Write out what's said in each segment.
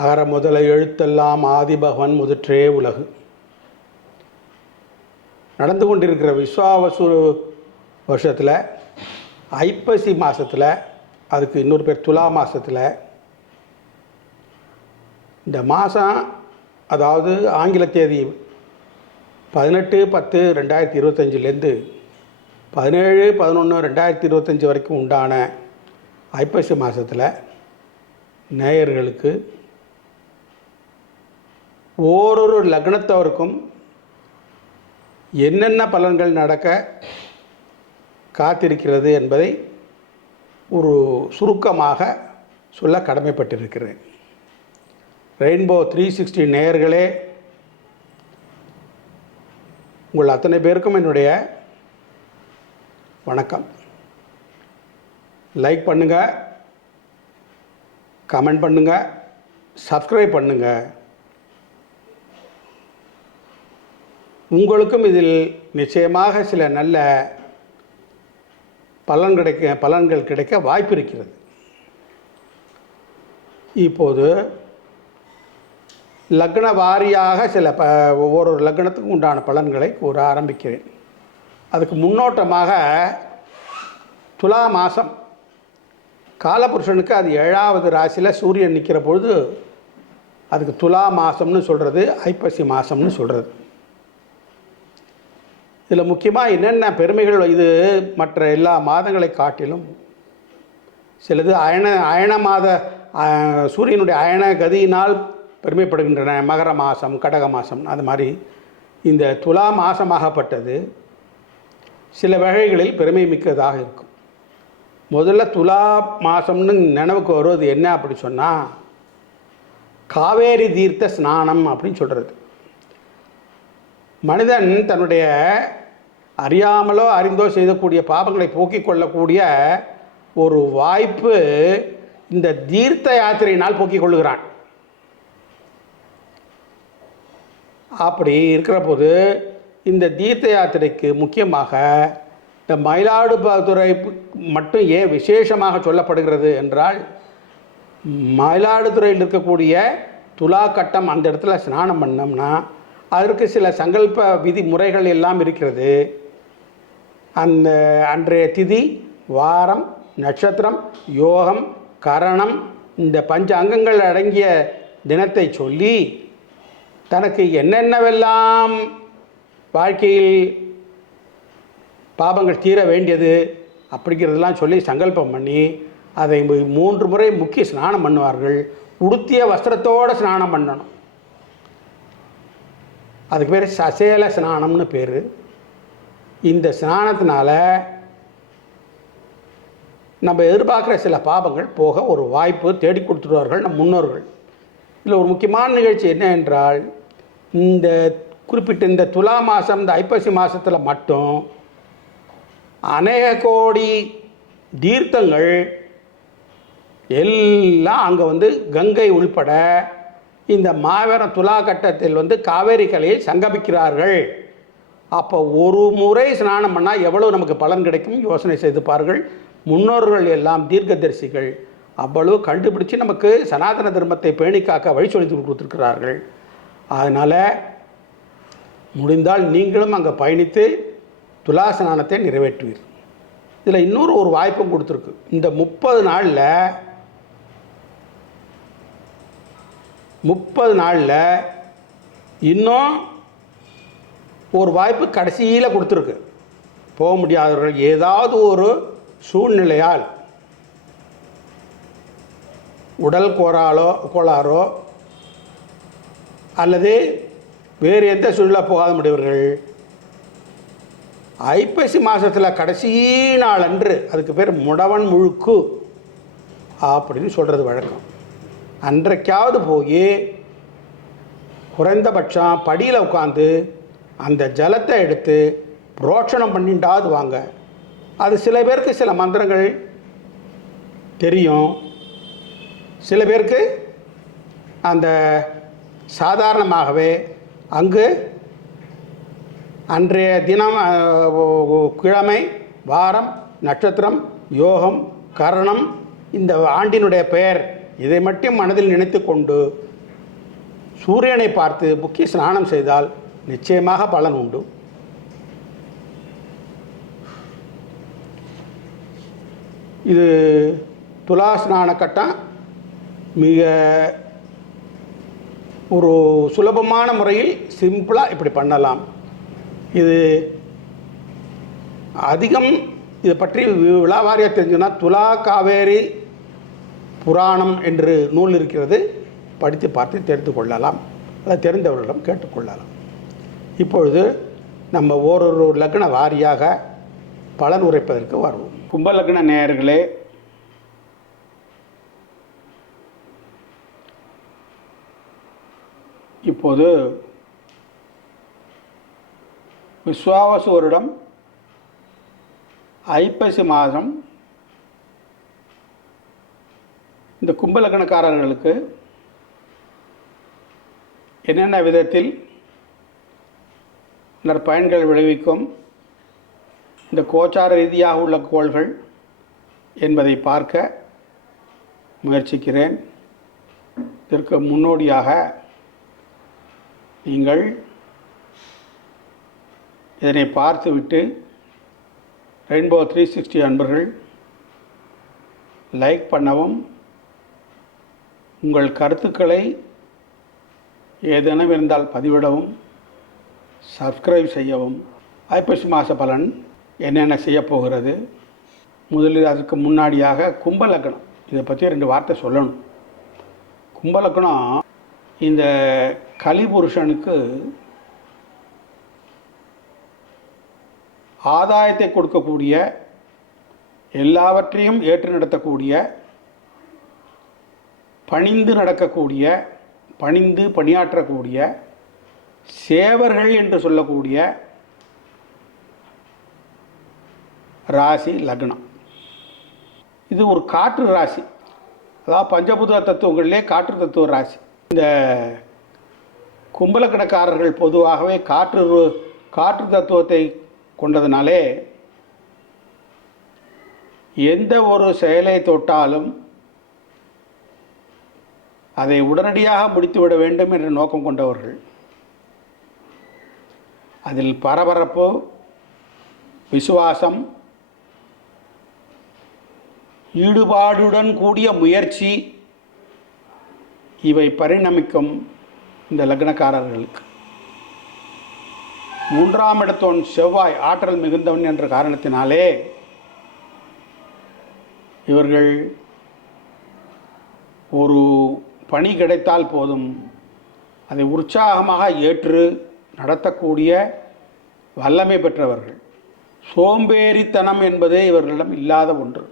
அகர முதல எழுத்தெல்லாம் ஆதிபகவன் முதற்றே உலகு. நடந்து கொண்டிருக்கிற விஸ்வாவசு வருஷத்தில் ஐப்பசி மாதத்தில், அதுக்கு இன்னொரு பேர் துலா மாதத்தில், இந்த மாதம் அதாவது ஆங்கில தேதி 18/10/2025 17/11/2025 வரைக்கும் உண்டான ஐப்பசி மாதத்தில் நேயர்களுக்கு ஓரொரு லக்னத்தவருக்கும் என்னென்ன பலன்கள் நடக்க காத்திருக்கிறது என்பதை ஒரு சுருக்கமாக சொல்ல கடமைப்பட்டிருக்கிறேன். ரெயின்போ 360 நேயர்களே, உங்கள் அத்தனை பேருக்கும் என்னுடைய வணக்கம். லைக் பண்ணுங்கள், கமெண்ட் பண்ணுங்கள், சப்ஸ்கிரைப் பண்ணுங்கள். உங்களுக்கும் இதில் நிச்சயமாக சில நல்ல பலன்கள் கிடைக்க வாய்ப்பு இருக்கிறது. இப்போது லக்ன வாரியாக சில ஒவ்வொரு லக்னத்துக்கும் உண்டான பலன்களை கூற ஆரம்பிக்கிறேன். அதுக்கு முன்னோட்டமாக துலா மாதம் காலபுருஷனுக்கு அது 7வது ராசியில் சூரியன் நிற்கிற பொழுது அதுக்கு துலா மாதம்னு சொல்கிறது, ஐப்பசி மாதம்னு சொல்கிறது. இதில் முக்கியமாக என்னென்ன பெருமைகள், இது மற்ற எல்லா மாதங்களை காட்டிலும் சிலது அயன மாத சூரியனுடைய அயன கதியினால் பெருமைப்படுகின்றன. மகர மாதம், கடக மாதம், அது மாதிரி இந்த துலா மாதமாகப்பட்டது சில வகைகளில் பெருமை மிக்கதாக இருக்கும். முதல்ல துலா மாதம்னு நினைவுக்கு வருவது என்ன அப்படி சொன்னால், காவேரி தீர்த்த ஸ்நானம் அப்படின்னு சொல்கிறது. மனிதன் தன்னுடைய அறியாமலோ அறிந்தோ செய்யக்கூடிய பாவங்களை போக்கிக் கொள்ளக்கூடிய ஒரு வாய்ப்பு இந்த தீர்த்த யாத்திரையினால் போக்கிக் கொள்ளுகிறான். அப்படி இருக்கிற போது இந்த தீர்த்த யாத்திரைக்கு முக்கியமாக இந்த மயிலாடுதுறை மட்டும் ஏன் விசேஷமாக சொல்லப்படுகிறது என்றால், மயிலாடுதுறையில் இருக்கக்கூடிய துலா கட்டம் அந்த இடத்துல ஸ்நானம் பண்ணோம்னா அதற்கு சில சங்கல்ப விதி முறைகள் எல்லாம் இருக்கிறது. அந்த அன்றைய திதி, வாரம், நட்சத்திரம், யோகம், கரணம், இந்த பஞ்ச அங்கங்கள் அடங்கிய தினத்தை சொல்லி தனக்கு என்னென்னவெல்லாம் வாழ்க்கையில் பாபங்கள் தீர வேண்டியது அப்படிங்கிறதெல்லாம் சொல்லி சங்கல்பம் பண்ணி அதை 3 முறை முக்கிய ஸ்நானம் பண்ணுவார்கள். உடுத்திய வஸ்திரத்தோடு ஸ்நானம் பண்ணணும். அதுக்கு பேர் சசேல ஸ்நானம்னு பேர். இந்த ஸ்நானத்தினால நம்ம எதிர்பார்க்குற சில பாபங்கள் போக ஒரு வாய்ப்பு தேடி கொடுத்துருவார்கள் நம் முன்னோர்கள். இதில் ஒரு முக்கியமான நிகழ்ச்சி என்ன என்றால், இந்த குறிப்பிட்ட இந்த துலா மாதம், இந்த ஐப்பசி மாதத்தில் மட்டும் அநேக கோடி தீர்த்தங்கள் எல்லாம் அங்கே கங்கை உள்பட இந்த மாபெரும் துலா கட்டத்தில் காவேரி கலையை சங்கமிக்கிறார்கள். அப்போ ஒரு முறை ஸ்நானம் பண்ணால் எவ்வளவு நமக்கு பலன் கிடைக்கும் யோசனை செய்து பாருங்கள். முன்னோர்கள் எல்லாம் தீர்க்கதரிசிகள் அவ்வளவு கண்டுபிடிச்சு நமக்கு சனாதன தர்மத்தை பேணி காக்க வழி சொல்லி கொடுத்துருக்கிறார்கள். அதனால் முடிந்தால் நீங்களும் அங்கே பயணித்து துலா ஸ்நானத்தை நிறைவேற்றுவீர். இதில் இன்னொரு ஒரு வாய்ப்பும் கொடுத்துருக்கு. இந்த 30 நாளில் இன்னும் ஒரு வாய்ப்பு கடைசியில் கொடுத்துருக்கு. போக முடியாதவர்கள் ஏதாவது ஒரு சூழ்நிலையால், உடல் கோளாறோ அல்லது வேறு எந்த சூழ்நிலை போகாத முடியவர்கள் ஐப்பசி மாதத்தில் கடைசி நாள் அன்று, அதுக்கு பேர் முடவன் முழுக்கு அப்படின்னு சொல்கிறது வழக்கம். அன்றைக்காவது போய் குறைந்தபட்சம் படியில் உட்காந்து அந்த ஜலத்தை எடுத்து புரோட்சணம் பண்ணிட்டாவது வாங்க. அது சில பேருக்கு சில மந்திரங்கள் தெரியும், சில பேருக்கு அந்த சாதாரணமாகவே அங்கு அன்றைய தினம், கிழமை, வாரம், நட்சத்திரம், யோகம், கரணம், இந்த ஆண்டினுடைய பெயர், இதை மட்டும் மனதில் நினைத்து கொண்டு சூரியனை பார்த்து முக்கிய ஸ்நானம் செய்தால் நிச்சயமாக பலன் உண்டு. இது துலா ஸ்நான கட்டம் மிக ஒரு சுலபமான முறையில் சிம்பிளாக இப்படி பண்ணலாம். இது அதிகம் இதை பற்றி விழாவாரியாக தெரிஞ்சுன்னா துலா காவேரி புராணம் என்று நூல் இருக்கிறது, படித்து பார்த்து தெரிந்து கொள்ளலாம், அதை தெரிந்தவர்களிடம் கேட்டுக்கொள்ளலாம். இப்பொழுது நம்ம ஓரொரு லக்ன வாரியாக பலன் உரைப்பதற்கு வருவோம். கும்பலக்ன நேயர்களே, இப்போது விஸ்வாவசு வருடம் ஐப்பசி மாதம் இந்த கும்பலக்னக்காரர்களுக்கு என்னென்ன விதத்தில் நற்பயன்கள் விளைவிக்கும் இந்த கோச்சார ரீதியாக உள்ள கோள்கள் என்பதை பார்க்க முயற்சிக்கிறேன். இதற்கு முன்னோடியாக நீங்கள் இதனை பார்த்துவிட்டு ரெயின்போ 360 அன்பர்கள் லைக் பண்ணவும், உங்கள் கருத்துக்களை ஏதேனும் இருந்தால் பதிவிடவும், சப்ஸ்கிரைப் செய்யவும். ஐப்பசி மாத பலன் என்னென்ன செய்யப்போகிறது, முதலில் அதுக்கு முன்னாடியாக கும்பலக்கணம் இதை பற்றி 2 வார்த்தை சொல்லணும். கும்பலக்கணம் இந்த கலிபுருஷனுக்கு ஆதாயத்தை கொடுக்கக்கூடிய, எல்லாவற்றையும் ஏற்று நடத்தக்கூடிய, பணிந்து நடக்கக்கூடிய, பணிந்து பணியாற்றக்கூடிய, சேவர்கள் என்று சொல்லக்கூடிய ராசி லக்னம். இது ஒரு காற்று ராசி, அதாவது பஞ்சபூத தத்துவங்களிலே காற்று தத்துவ ராசி. இந்த கும்பலக்கணக்காரர்கள் பொதுவாகவே காற்று தத்துவத்தை கொண்டதினாலே எந்த ஒரு செயலை தொட்டாலும் அதை உடனடியாக முடித்துவிட வேண்டும் என்ற நோக்கம் கொண்டவர்கள். அதில் பரபரப்பு, விசுவாசம், ஈடுபாடுடன் கூடிய முயற்சி இவை பரிணமிக்கும் இந்த லக்னக்காரர்களுக்கு. 3ஆம் இடத்தோன் செவ்வாய் ஆற்றல் மிகுந்தவன் என்ற காரணத்தினாலே இவர்கள் ஒரு பணி கிடைத்தால் போதும் அதை உற்சாகமாக ஏற்று நடத்தக்கூடிய வல்லமை பெற்றவர்கள். சோம்பேறித்தனம் என்பதே இவர்களிடம் இல்லாத ஒன்று.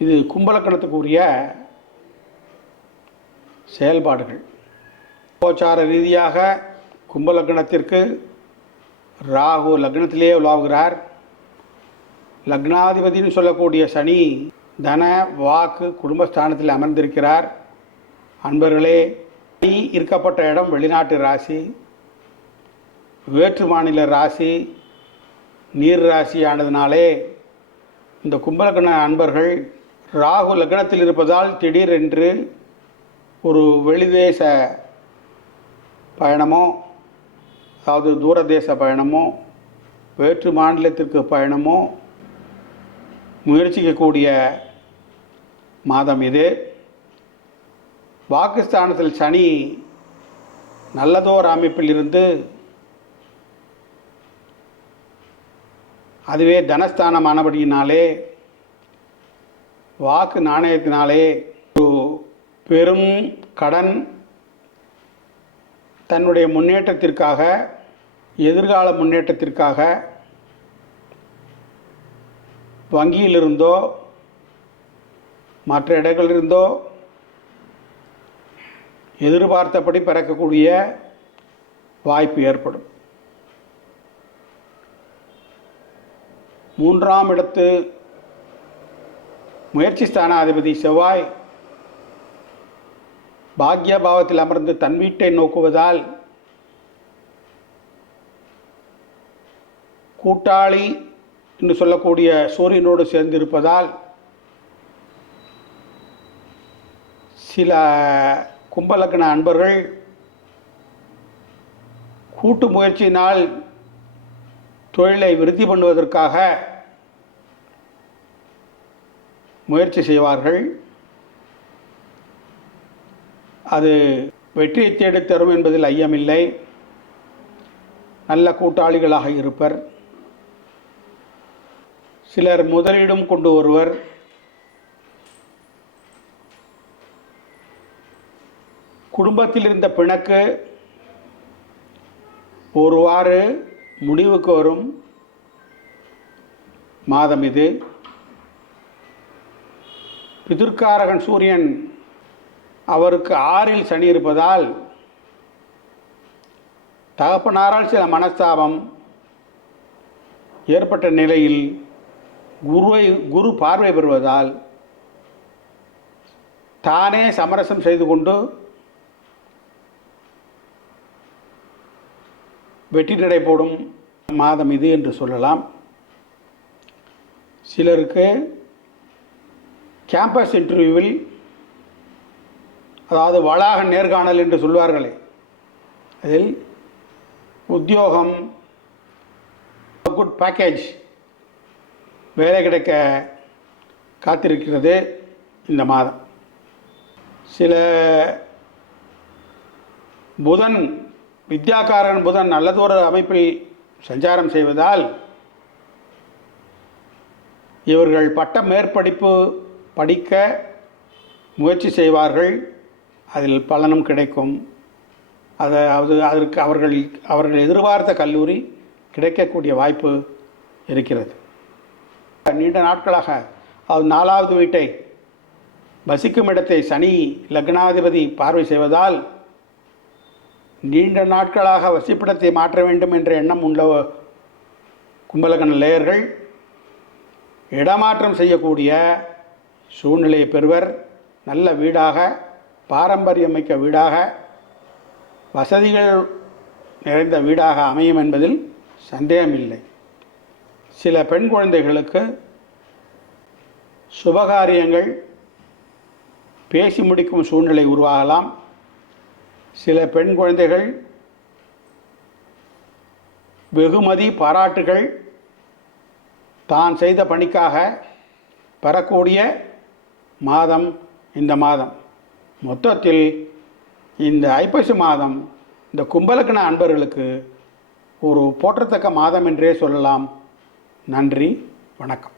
இது கும்பலக்கணத்துக்குரிய செயல்பாடுகள். கோச்சார ரீதியாக கும்பலக்கணத்திற்கு ராகு லக்னத்திலேயே உலாவுகிறார். லக்னாதிபதினு சொல்லக்கூடிய சனி தன வாக்கு குடும்பஸ்தானத்தில் அமர்ந்திருக்கிறார். அன்பர்களே, சனி இருக்கப்பட்ட இடம் வெளிநாட்டு ராசி, வேற்று மாநில ராசி, நீர் ராசியானதுனாலே இந்த கும்பலக்கண அன்பர்கள் ராகு லக்னத்தில் இருப்பதால் திடீரென்று ஒரு வெளிதேச பயணமோ, அதாவது தூரதேச பயணமோ, வேற்று மாநிலத்திற்கு பயணமோ முயற்சிக்கக்கூடிய மாதம் இது. பாகிஸ்தானத்தில் சனி நல்லதோர் அமைப்பில் இருந்து அதுவே தனஸ்தானமானபடியினாலே வாக்கு நாணயத்தினாலே ஒரு பெரும் கடன், தன்னுடைய முன்னேற்றத்திற்காக, எதிர்கால முன்னேற்றத்திற்காக வங்கியிலிருந்தோ மற்ற இடங்களிலிருந்தோ எதிர்பார்த்தபடி பிறக்கக்கூடிய வாய்ப்பு ஏற்படும். 3ஆம் இடத்து முயற்சி ஸ்தானாதிபதி செவ்வாய் பாக்ய பாவத்தில் அமர்ந்து தன் வீட்டை நோக்குவதால் கூட்டாளி என்று சொல்லக்கூடிய சூரியனோடு சேர்ந்திருப்பதால் சில கும்பலக்கண அன்பர்கள் கூட்டு முயற்சியினால் தொழிலை விருத்தி பண்ணுவதற்காக முயற்சி செய்வார்கள். அது வெற்றியை தேடித் தரும் என்பதில் ஐயமில்லை. நல்ல கூட்டாளிகளாக இருப்பர். சிலர் முதலீடும் கொண்டு வருவர். குடும்பத்தில் இருந்த பிணக்கு ஒருவாறு முடிவுக்கு வரும் மாதம் இது. பிதுர்காரகன் சூரியன் அவருக்கு 6இல் சனி இருப்பதால் தகப்பனாரால் சில மனஸ்தாபம் ஏற்பட்ட நிலையில் குரு பார்வை பெறுவதால் தானே சமரசம் செய்து கொண்டு வெற்றி நடை போடும் மாதம் இது என்று சொல்லலாம். சிலருக்கு கேம்பஸ் இன்டர்வியூவில், அதாவது வளாக நேர்காணல் என்று சொல்வார்களே, அதில் உத்தியோகம், குட் பேக்கேஜ், வேலை கிடைக்க காத்திருக்கிறது இந்த மாதம். சில புதன், வித்யாகாரன் புதன் நல்லதொரு அமைப்பில் சஞ்சாரம் செய்வதால் இவர்கள் பட்ட மேற்படிப்பு படிக்க முயற்சி செய்வார்கள். அதில் பலனும் கிடைக்கும். அதற்கு அவர்கள் எதிர்பார்த்த கல்லூரி கிடைக்கக்கூடிய வாய்ப்பு இருக்கிறது. நீண்ட நாட்களாக அது 4வது வீட்டை வசிக்கும் இடத்தை சனி லக்னாதிபதி பார்வை செய்வதால் நீண்ட நாட்களாக வசிப்பிடத்தை மாற்ற வேண்டும் என்ற எண்ணம் உள்ள கும்பலக்கண லேயர்கள் இடமாற்றம் செய்யக்கூடிய சூழ்நிலையை பெறுவர். நல்ல வீடாக, பாரம்பரியமிக்க வீடாக, வசதிகள் நிறைந்த வீடாக அமையும் என்பதில் சந்தேகமில்லை. சில பெண் குழந்தைகளுக்கு சுபகாரியங்கள் பேசி முடிக்கும் சூழ்நிலை உருவாகலாம். சில பெண் குழந்தைகள் வெகுமதி, பாராட்டுகள் தான் செய்த பணிக்காக பெறக்கூடிய மாதம் இந்த மாதம். மொத்தத்தில் இந்த ஐப்பசி மாதம் இந்த கும்பலக்கண அன்பர்களுக்கு ஒரு போற்றத்தக்க மாதம் என்றே சொல்லலாம். நன்றி, வணக்கம்.